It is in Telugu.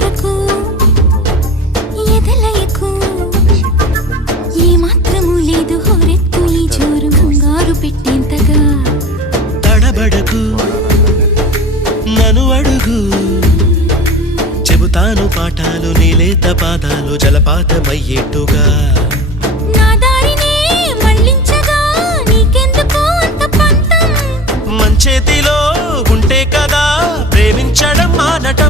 కొరకు ఎదలయకు ఏ మాత్రము లేదు హోరెత్తు ఈ జోరు కంగారు పెట్టేంతగా తడబడకు నన్ను అడుగు చెబుతాను పాఠాలు నీలేత పాదాలు జలపాతమయ్యేట్టుగా నా దారినే మళ్ళించగా నీకెందుకు అంత పంతం మంచేతిలో ఉంటే కదా ప్రేమించడం మానటం